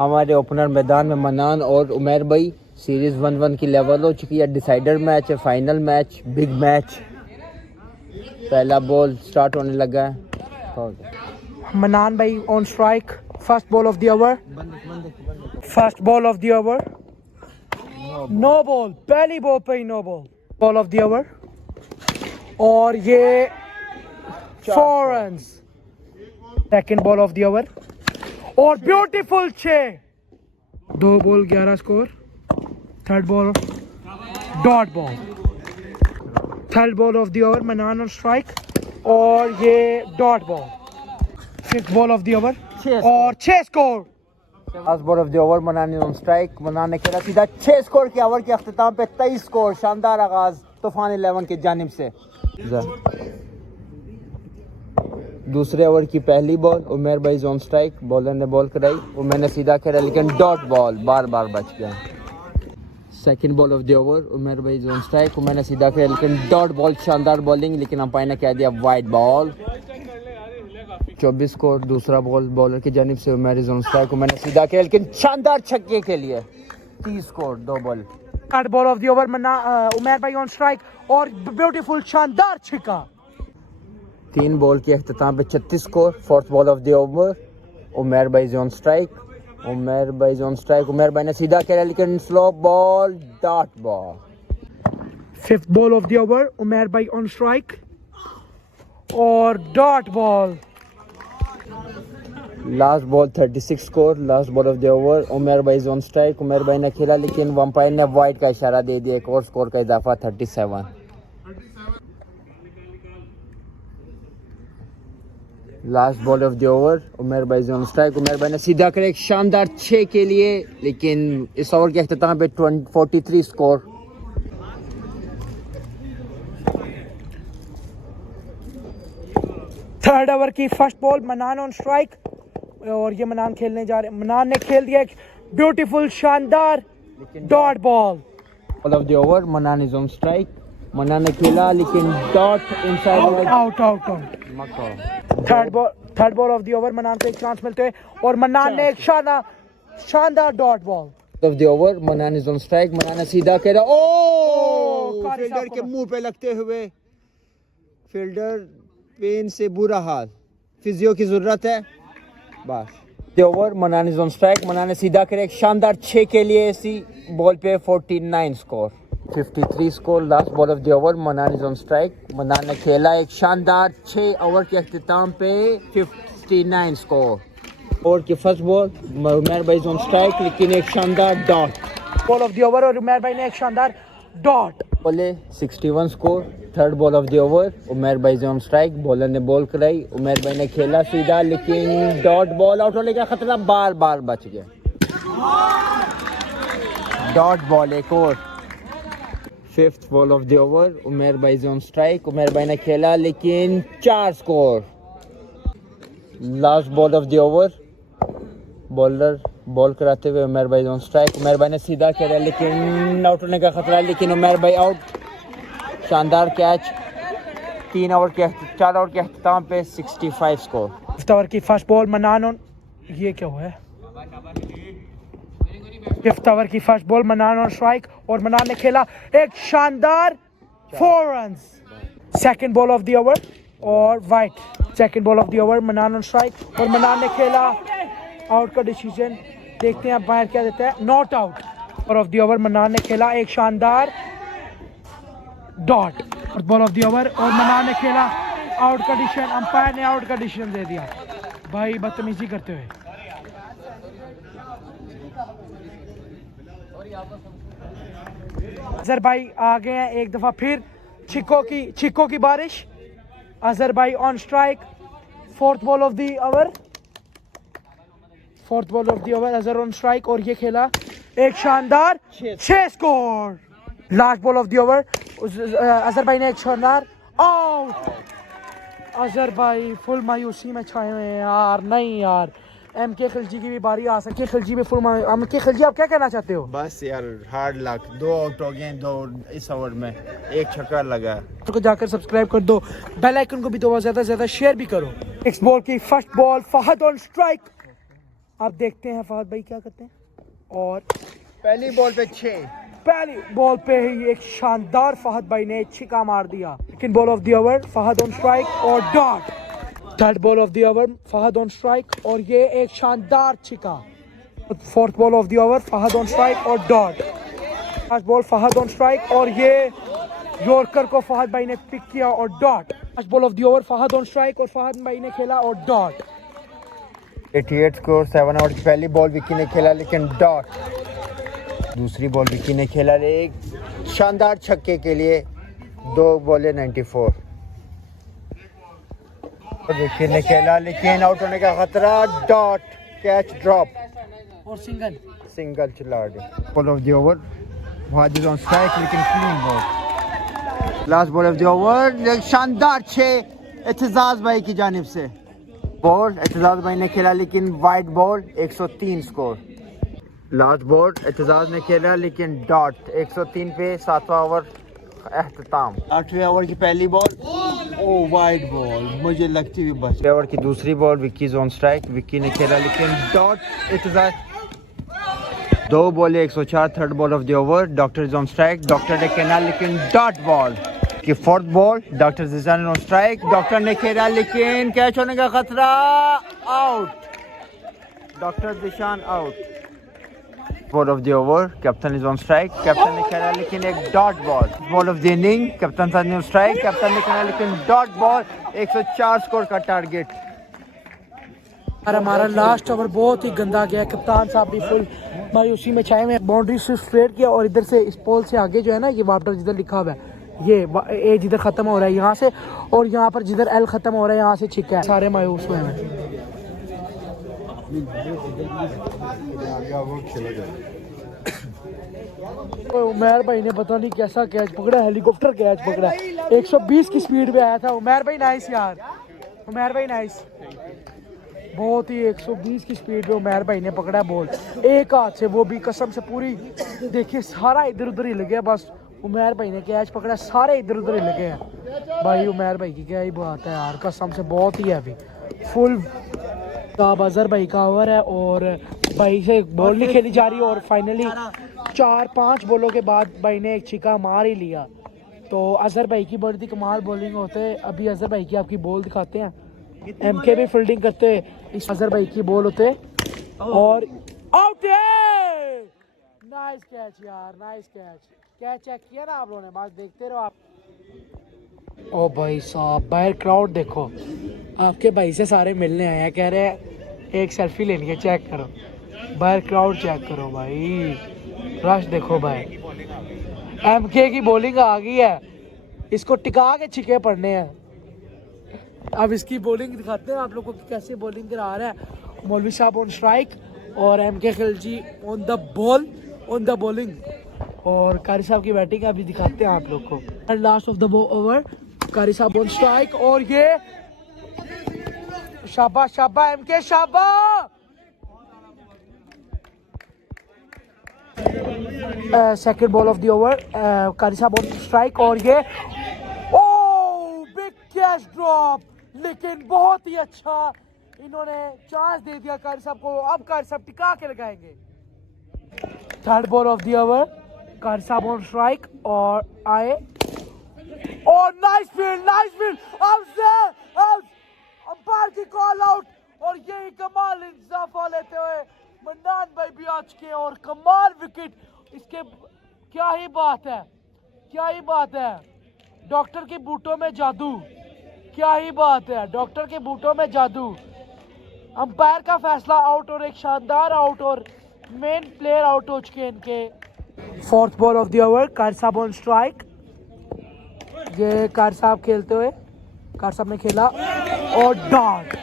हमारे ओपनर मैदान में मनान और उमर भाई। सीरीज 1-1 की लेवल हो चुकी है। डिसाइडर मैच है, फाइनल मैच, बिग मैच। पहला बॉल स्टार्ट होने लगा है। मनान भाई on strike. First ball of the over. First ball of the over. No ball. पहली बॉल पे ही no ball. Ball of the over और ये 4 runs. Second ball of the over और beautiful 6। 2 ball 11 score. Third ball dot ball. Third ball of the over Manan on strike और ये dot ball. Fifth ball of the over और 6 score. Last ball of the over Manan on strike. मनान ने खेला सीधा 6 score के over के अख्ताम पे 23 स्कोर। शानदार आगाज तूफान 11 की जानिब से। दूसरे ओवर की पहली बॉल उमर भाई ऑन स्ट्राइक। बॉलर ने बॉल कराई, उमर ने सीधा खेला लेकिन डॉट बॉल बार बार बच गया। Second ball of the over Umar भाई ऑन स्ट्राइक। उमर ने सीधा खेला लेकिन डॉट बॉल। शानदार बॉलिंग लेकिन अंपायर ने कह दिया वाइड बॉल। 24 स्कोर। दूसरा बॉल बॉलर की जानिब से उमर ऑन स्ट्राइक। उमर ने सीधा खेला लेकिन शानदार छक्के के लिए 30 score. 2 ball. Third ball of the over Umar भाई ऑन स्ट्राइक और ब्यूटीफुल शानदार छक्का। 3 बॉल के अख्ताम पे 36 score. Fourth ball of the over Umar भाई ऑन स्ट्राइक। उमर भाई ऑन स्ट्राइक। उमर भाई ने सीधा खेला लेकिन slow ball dot ball. Fifth ball of the over Umar भाई ऑन स्ट्राइक और dot ball. Last ball 36 score. Last ball of the over Umar भाई ऑन स्ट्राइक। उमर भाई ने खेला लेकिन अंपायर ने वाइड का इशारा दे दिया। एक और स्कोर का इजाफा 37। Last ball of the over Umar भाई ऑन स्ट्राइक। उमर भाई ने सीधा कर एक शानदार 6 के लिए लेकिन इस ओवर के अख्ताम पे 43 स्कोर। थर्ड ओवर की first ball Manan on strike और ये मनान खेलने जा रहे हैं। मनान ने खेल दिया एक ब्यूटीफुल शानदार dot ball. Ball of the over मनान इज ऑन स्ट्राइक। मनान ने खेला लेकिन dot inside out out out. Third ball of the over मनान को एक चांस मिलते हैं और मनान ने एक शानदार dot ball. Of the over मनान इज ऑन स्ट्राइक। मनान ने सीधा खेला। ओ फील्डर के मुंह पे लगते हुए। फील्डर पेन से बुरा हाल। फिजियो की जरूरत है बस। द ओवर मनान इज ऑन स्ट्राइक। मनान ने सीधा खेला एक शानदार 6 के लिए इसी बॉल पे 49 score. 53 score. Last ball of the over मनान इज ऑन स्ट्राइक। मनान ने खेला एक शानदार 6 ओवर के अख्ताम पे 59 स्कोर। ओवर की फर्स्ट बॉल उमर भाई ऑन स्ट्राइक लेकिन एक शानदार dot. Ball of the over और उमर भाई ने एक शानदार डॉट। बोले 61 score. Third ball of the over Umar भाई ऑन स्ट्राइक। बॉलर ने बॉल कराई, उमर भाई ने खेला सीधा लेकिन डॉट बॉल। आउट होने का खतरा बार बार बच गया। डॉट बॉल एक और। Fifth ball of the over Umar भाई ऑन स्ट्राइक। उमर भाई ने खेला लेकिन 4 score. Last ball of the over bowler ball कराते हुए उमर भाई ऑन स्ट्राइक। उमर भाई ने सीधा खेला लेकिन आउट होने का खतरा लेकिन उमर भाई आउट। शानदार कैच। 4 ओवर के अख्ताम पे 65 स्कोर। फिफ्थ ओवर की फर्स्ट बॉल मनान ऑन ये क्या हुआ है। फिफ्थ ओवर की first ball Manan on strike और मनान ने खेला एक शानदार 4 runs. Second ball of the over और wide. Second ball of the over Manan on strike और मनान ने खेला आउट का डिसीजन। देखते हैं बाहर क्या देता है। Not out. और ऑफ द ओवर मनान ने खेला एक शानदार dot. Ball of the over और मनान ने खेला आउट का डिसीजन। अंपायर ने आउट का डिसीजन दे दिया। भाई बदतमीजी करते हुए। अजहर भाई आ गए हैं एक दफा फिर। छिक्कों की बारिश। अजहर भाई on strike. Fourth ball of the over Azhar on strike और ये खेला एक शानदार 6 score. Last ball of the over Azhar भाई ने एक शानदार आउट। अजहर भाई फुल मायूसी में छाए हुए हैं यार। नहीं यार एमके खिलजी की भी बारी आ सकती है। खिलजी भी फुल एमके खिलजी आप क्या कहना चाहते हो। बस यार हार्ड लक। 2 आउट हो गए 2 इस ओवर में। एक छक्का लगा। तो जाकर सब्सक्राइब कर दो। बेल आइकन को भी दो ज्यादा से ज्यादा शेयर भी करो। नेक्स्ट बॉल की first ball Fahad on strike आप देखते हैं फहद भाई क्या करते हैं। और पहली बॉल पे 6। पहली बॉल पे ही एक शानदार फहद भाई ने छिका मार दिया। Second ball of the over, Fahad on strike और dot. Third ball of the over, Fahad on strike और ये एक शानदार छिका। Fourth ball of the over, Fahad on strike और dot. Last ball Fahad on strike और ये यॉर्कर को फहद भाई ने पिक किया और dot. Last ball of the over, Fahad on strike और फहद भाई ने खेला और डॉट। 88 स्कोर, 7 आउट की पहली बॉल विक्की ने खेला लेकिन डॉट। दूसरी बॉल विक्की ने खेला एक शानदार छक्के के लिए 2 बॉले 94। विक्की ने खेला लेकिन आउट होने का खतरा, डॉट, कैच ड्रॉप और सिंगल चिल्ला दी। Ball of the over, Fahad is on strike लेकिन clean ball. Last ball of the over, एक शानदार 6 एतजाज भाई की जानिब से बॉल। एतजाज भाई ने खेला लेकिन wide ball, 103 score. Last ball Aitzaz ने खेला लेकिन डॉट, 103 पे 7वां ओवर अख्ताम। 8वें ओवर की पहली बॉल, ओ वाइड बॉल, मुझे लगती हुई बस। ओवर की दूसरी ball, Vicky on strike, Vicky ने खेला लेकिन डॉट। एतजाज 2 बॉले 104। Third ball of the over, doctor is on strike, doctor ने खेला लेकिन डॉट बॉल। की fourth ball, doctor Zeeshan on strike, doctor ने खेला लेकिन कैच होने का खतरा, out, doctor Zeeshan out. Ball of the over, captain is on strike, captain ने खेला लेकिन एक dot ball. Ball of the inning, captain साहब ने ऑन स्ट्राइक, कैप्टन ने खेला लेकिन डॉट बॉल, 104 स्कोर का टारगेट। और हमारा लास्ट ओवर बहुत ही गंदा गया। कप्तान साहब भी फुल मायूसी में छाए में, बाउंड्री से स्ट्रेट किया और इधर से इस पोल से आगे जो है ना, ये वाटर जिधर लिखा हुआ है, ये ए जिधर खत्म हो रहा है यहाँ से, और यहाँ पर जिधर एल खत्म हो रहा है यहाँ से छिका है। सारे मायूस हुए हैं। उमर भाई ने पता नहीं कैसा कैच पकड़ा, हेलीकॉप्टर कैच पकड़ा। 120 की स्पीड पे आया था। उमर भाई नाइस यार, उमर भाई नाइस, बहुत ही 120 की स्पीड पे उमर भाई ने पकड़ा बॉल एक हाथ से, वो भी कसम से पूरी। देखिए सारा इधर उधर हिल गया, बस उमर भाई ने कैच पकड़ा, सारे इधर उधर हिल गए हैं। भाई उमर भाई की क्या ही बात है यार, कसम से बहुत ही है। अभी फुल अजहर भाई का ओवर है और भाई से बॉल नहीं खेली जा रही, और फाइनली 4-5 बॉलों के बाद भाई ने एक छिका मार ही लिया। तो अजहर भाई की बड़ी कमाल बॉलिंग होते। अभी अजहर भाई की आपकी बॉल दिखाते हैं। एमके भी फील्डिंग करते, इस अजहर भाई की बॉल होते और आउट है। नाइस कैच यार, नाइस कैच। कैच चेक किया ना आप लोगों ने, बात देखते रहो आप। ओ भाई साहब, बाहर क्राउड देखो, आपके भाई से सारे मिलने आए हैं, कह रहे हैं एक सेल्फी लेनी है, चेक करो बाहर क्राउड, चेक करो भाई, रश देखो भाई। एमके की बॉलिंग आ गई है, इसको टिका के छिके पड़ने हैं। अब इसकी बॉलिंग दिखाते हैं आप लोगों को कैसे बॉलिंग करा रहा है। मौलवी साहब ऑन स्ट्राइक और MK Khilji on the ball, on the bowling, और कारी साहब की बैटिंग अभी दिखाते हैं आप लोग को। लास्ट ऑफ द ओवर, कारी साहब ऑन स्ट्राइक और ये शाबाश शाबाश एमके शाबाश। Second ball of the over, कारी साहब ऑन स्ट्राइक और ये बिग कैच ड्रॉप, लेकिन बहुत ही अच्छा इन्होंने चांस दे दिया कारी साहब को। अब कारी साहब टिका के लगाएंगे। Third ball of the over, कारी साहब ऑन स्ट्राइक और आए और नाइस फील्ड अब से अंपायर की कॉल आउट, और यही कमाल इंसाफा लेते हुए मन्नान भाई भी आज के, और कमाल विकेट इसके। क्या ही बात है, क्या ही बात है, डॉक्टर के बूटों में जादू, क्या ही बात है, डॉक्टर के बूटों में जादू। अंपायर का फैसला आउट और एक शानदार आउट, और मेन प्लेयर आउट हो चुके हैं इनके। Fourth ball of the over, car साहब ऑन स्ट्राइक, ये कार साहब खेलते हुए, कार साहब ने खेला और dot.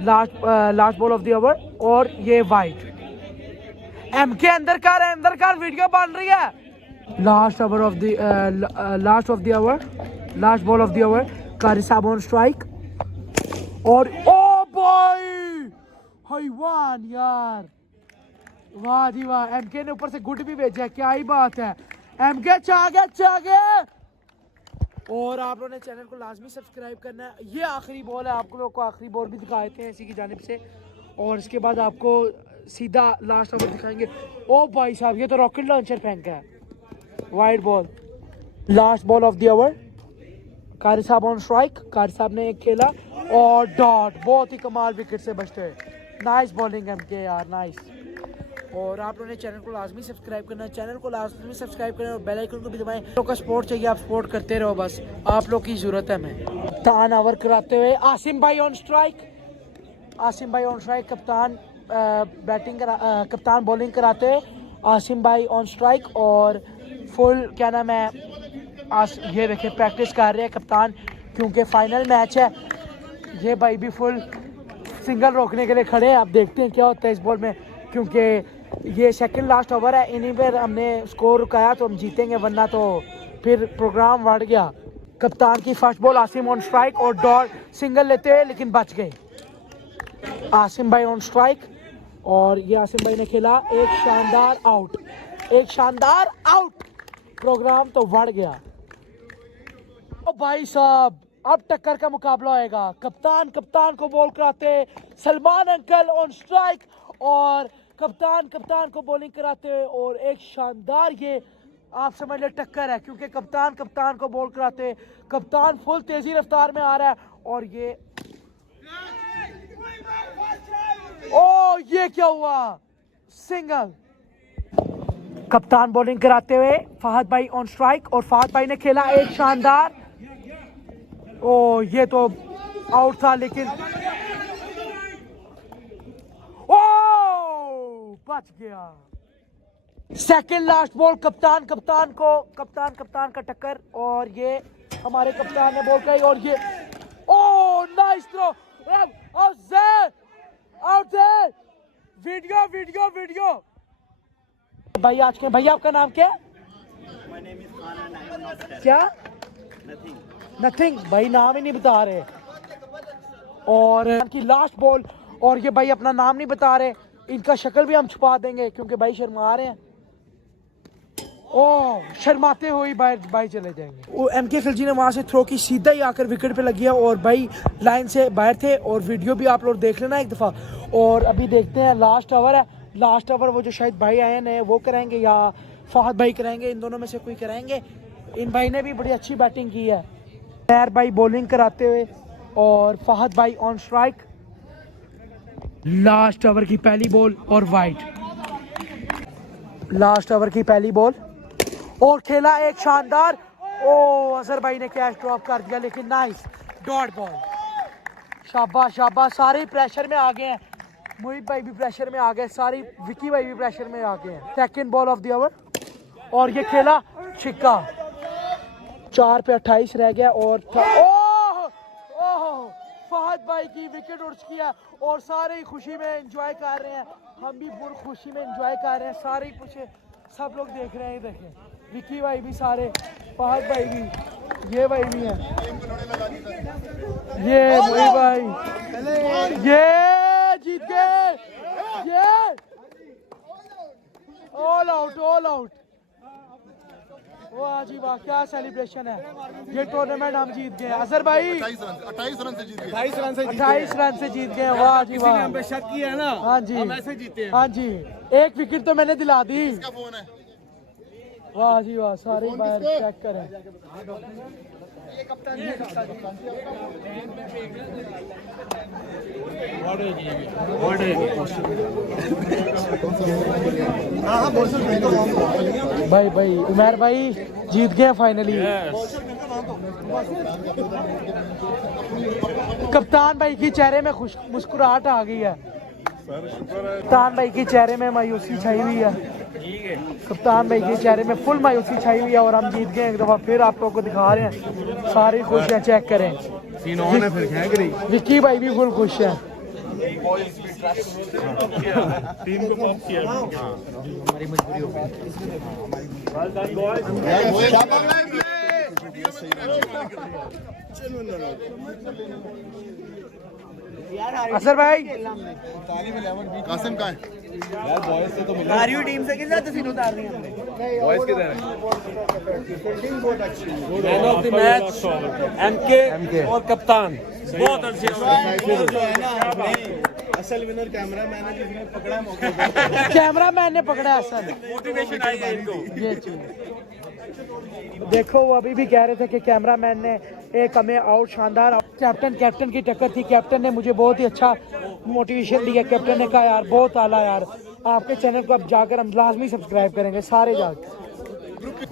Last ball of the over और ये वाइड। एमके अंदर कार वीडियो बन रही है। Last over of the last ball of the over, कारी साहब ऑन स्ट्राइक और ओ बॉय हैवान यार, वाह जी वाह। एमके ने ऊपर से गुड भी भेजा है, क्या ही बात है। एमके चागे और आप लोगों ने चैनल को लाजमी सब्सक्राइब करना है। ये आखिरी बॉल है, आप लोग को आखिरी बॉल भी दिखा देते हैं इसी की जानिब से, और इसके बाद आपको सीधा लास्ट ओवर दिखाएंगे। ओ भाई साहब, ये तो रॉकेट लॉन्चर फेंका है। Wide ball, last ball of the over, कारी साहब ऑन स्ट्राइक। कारी साहब ने एक खेला और डॉट, बहुत ही कमाल विकेट से बचते हुए। नाइस बॉलिंग एमके यार, नाइस। और आप लोगों ने चैनल को लाजमी सब्सक्राइब करना है, चैनल को लाजमी सब्सक्राइब करना और बेल आइकन को भी दबाएं। आप लोग का सपोर्ट चाहिए, आप सपोर्ट करते रहो, बस आप लोग की जरूरत है हमें। तान ओवर कराते हुए आसिम भाई ऑन स्ट्राइक। आसिम भाई ऑन स्ट्राइक, कप्तान कप्तान बॉलिंग कराते हुए आसिम भाई ऑन स्ट्राइक। और फुल क्या नाम है, ये देखिए प्रैक्टिस कर रहे हैं कप्तान, क्योंकि फाइनल मैच है। ये भाई भी फुल सिंगल रोकने के लिए खड़े हैं। आप देखते हैं क्या होता है इस बॉल में, क्योंकि ये सेकंड लास्ट ओवर है, इन्हीं पर हमने स्कोर रुकाया तो हम जीतेंगे, वरना तो फिर प्रोग्राम बढ़ गया। कप्तान की first ball, Asim on strike और डॉट सिंगल लेते हुए लेकिन बच गए। आसिम भाई ऑन स्ट्राइक और ये आसिम भाई ने खेला एक शानदार आउट, एक शानदार आउट। प्रोग्राम तो बढ़ गया। ओ भाई साहब, अब टक्कर का मुकाबला होएगा। कप्तान को बॉल कराते, सलमान अंकल ऑन स्ट्राइक और कप्तान को बॉलिंग कराते हुए, और एक शानदार ये आप समझ ले टक्कर है, क्योंकि कप्तान को बॉल कराते, कप्तान फुल तेजी रफ्तार में आ रहा है और ये ओ ये क्या हुआ, सिंगल। कप्तान बॉलिंग कराते हुए फहद भाई ऑन स्ट्राइक और फहद भाई ने खेला एक शानदार, ओ ये तो आउट था लेकिन ओ बच गया। सेकंड लास्ट बॉल, कप्तान का टक्कर और ये हमारे कप्तान ने बॉल कराई और ये ओ नाइस थ्रो, आउट वीडियो। भाई आज के भैया आपका नाम क्या है? क्या? नथिंग भाई, नाम ही नहीं बता रहे। और इनकी लास्ट बॉल और ये भाई अपना नाम नहीं बता रहे, इनका शक्ल भी हम छुपा देंगे क्योंकि भाई शर्मा रहे हैं। ओह शर्माते हुए भाई चले जाएंगे। वो एमके खिलजी ने वहां से थ्रो की, सीधा ही आकर विकेट पे लग गया और भाई लाइन से बाहर थे। और वीडियो भी आप लोग देख लेना एक दफ़ा। और अभी देखते हैं, लास्ट ओवर है, लास्ट ओवर वो जो शायद भाई आए हैं वो कराएंगे या फहद भाई कराएंगे, इन दोनों में से कोई कराएंगे। इन भाई ने भी बड़ी अच्छी बैटिंग की है। खैर भाई बॉलिंग कराते हुए और फहद भाई ऑन स्ट्राइक। लास्ट ओवर की पहली बॉल और वाइड, लास्ट ओवर की पहली बॉल और खेला एक शानदार, ओ अजहर भाई ने कैच ड्रॉप कर दिया लेकिन नाइस डॉट बॉल। शाबाश, सारे प्रेशर में आ गए हैं। मोहित भाई भी प्रेशर में आ गए, सारी विकी भाई भी प्रेशर में आ गए हैं। Second ball of the over और ये खेला छिक्का। 4 पे 28 रह गया और ओह फहद भाई की विकेट उड़ चुकी है और सारे ही खुशी में एंजॉय कर रहे हैं। हम भी बुर खुशी में एंजॉय कर रहे हैं, सारे ही कुछ सब लोग देख रहे हैं। देखें विकी भाई भी, सारे फहद भाई भी, ये भाई भी हैं, ये मोहित भाई, ये जीत गए, ये ऑल आउट। वाह जी वाह, क्या सेलिब्रेशन है। ये टूर्नामेंट हम जीत गए। अजहर भाई 28 रन से जीत गए। 28 रन से जीत गए। वाह जी वाह, हम पे शक किया है ना, हाँ जी, हम ऐसे जीते हैं। हाँ जी, एक विकेट तो मैंने दिला दी। इसका फोन है। वाह जी वाह, सारे बाहर चेक करें। भाई उमर भाई जीत गए फाइनली। कप्तान भाई की चेहरे में मुस्कुराहट आ गई है। कप्तान भाई की चेहरे में मायूसी छाई हुई है। कप्तान भाई के चेहरे में फुल मायूसी छाई हुई है और हम जीत गए एक दफा फिर। आप लोगों को दिखा रहे हैं, सारी खुशियां चेक करें। विक्की भाई भी फुल खुश है। टीम को पॉप किया। हमारी मजबूरी हो गई। अजहर भाई कासिम का है। सारी टीम से कितना तस्वीर उतारनी है हमने बॉयज किधर है? Man of the match MK और कप्तान बहुत अच्छे असल विनर कैमरा मैन है जिसने पकड़ा मौके पे। कैमरा मैन ने पकड़ा असल मोटिवेशन आई है इनको। ये चीज देखो, वो अभी भी कह रहे थे कि कैमरा मैन ने एक हमें आउट शानदार कैप्टन की टक्कर थी। कैप्टन ने मुझे बहुत ही अच्छा मोटिवेशन दिया। कैप्टन ने कहा यार बहुत आला यार, आपके चैनल को अब जाकर हम लाजमी सब्सक्राइब करेंगे सारे जाकर।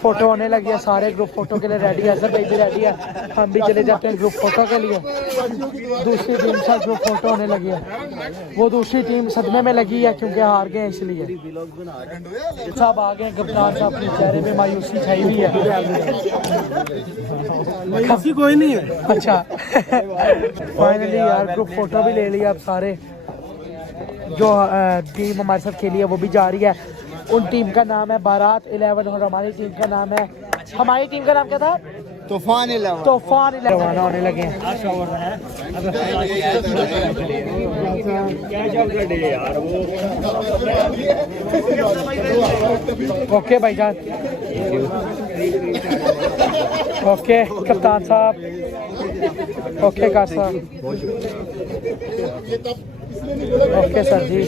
फोटो होने लगी है, सारे ग्रुप फोटो के लिए रेडी है। सर भाई भी रेडी है, हम भी चले जाते हैं ग्रुप फोटो के लिए। दूसरी टीम से ग्रुप फोटो होने लगी है। वो दूसरी टीम सदमे में लगी है क्योंकि हार गए इसलिए। सब आ गए, कप्तान साहब के चेहरे में मायूसी छाई हुई है। मायूसी कोई नहीं है। अच्छा फाइनली यार ग्रुप फोटो भी ले लिया। अब सारे जो टीम हमारे साथ खेली है वो भी जा रही है। उन टीम का नाम है बारात 11 और हमारी टीम का नाम है, हमारी टीम का नाम क्या था? तूफान 11। तूफान 11 रवाना होने लगे हैं। ओके भाईजान, ओके कप्तान साहब, ओके कार साहब, ओके सर जी।